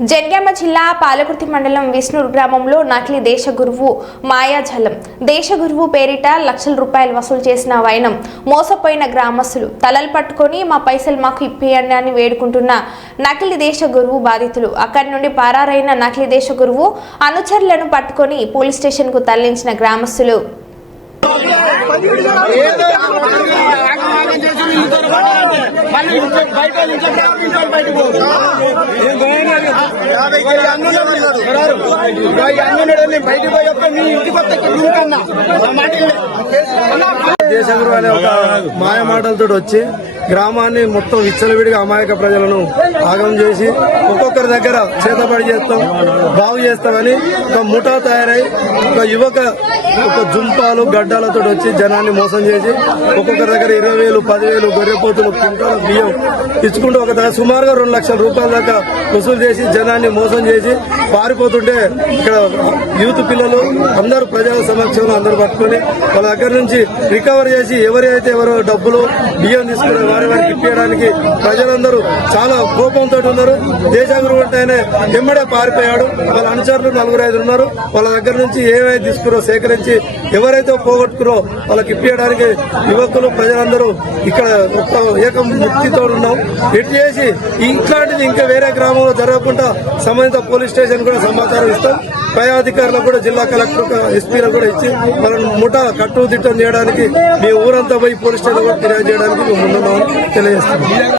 జనగామ జిల్లా పాలకుర్తి మండలం విష్ణూరు గ్రామంలో నకిలీ దేశగురువు మాయాజాలం దేశగురువు పేరిట లక్షల రూపాయలు వసూలు చేసిన వైనం మోసపోయిన గ్రామస్తులు తలలు పట్టుకొని మా పైసలు మాకు ఇప్పియండి అని వేడుకుంటున్న నకిలీ దేశగురువు బాధితులు అక్కడి నుండి పరారైన నకిలీ దేశగురువు అనుచరులను పట్టుకొని పోలీస్ స్టేషన్ కు తరలించిన గ్రామస్తులు దేశగురు అనే ఒక మాయ మాటలతో వచ్చి గ్రామాన్ని మొత్తం విచ్చలవిడిగా అమాయక ప్రజలను ఆగం చేసి ఒక్కొక్కరి దగ్గర చేతబడి చేస్తాం బాగు చేస్తామని ఒక ముఠా తయారై ఒక జుంపాలు గడ్డాలతో వచ్చి జనాన్ని మోసం చేసి ఒక్కొక్కరి దగ్గర 20,000 10,000 గొర్రెపోతులు కింటాల బియ్యం ఇచ్చుకుంటూ ఒక దగ్గర సుమారుగా 2 లక్షల రూపాయల దాకా వసూలు చేసి జనాన్ని మోసం చేసి పారిపోతుంటే ఇక్కడ యూత్ పిల్లలు అందరూ ప్రజల సమక్షంలో అందరూ పట్టుకుని వాళ్ళ దగ్గర నుంచి రికవర్ చేసి ఎవరో డబ్బులు బియ్యం తీసుకునే వారికి ఇప్పించడానికి ప్రజలందరూ చాలా కోపంతో ఉన్నారు. దేశగురు అంటేనే ఎమ్మడే పారిపోయాడు. వాళ్ళ అనుచరులు 4-5 ఉన్నారు. వాళ్ళ దగ్గర నుంచి ఏమైతే తీసుకురో సేకరించి ఎవరైతే పోగొట్టుకురో వాళ్ళకి ఇప్పించడానికి యువకులు ప్రజలందరూ ఇక్కడ ఏకం ముక్తితో ఉన్నాం. ఎటు చేసి ఇట్లాంటిది ఇంకా వేరే గ్రామంలో జరగకుండా సంబంధిత పోలీస్ స్టేషన్ కూడా సమాచారం ఇస్తాం. పై అధికారులకు కూడా జిల్లా కలెక్టర్ ఎస్పీలకు కూడా ఇచ్చి వాళ్ళని ముఠా కట్టుదిట్టం చేయడానికి మీ ఊరంతా పోయి పోలీస్ స్టేషన్ కూడా ఫిర్యాదు చేయడానికి మేము ముందున్నామని తెలియజేస్తున్నాం.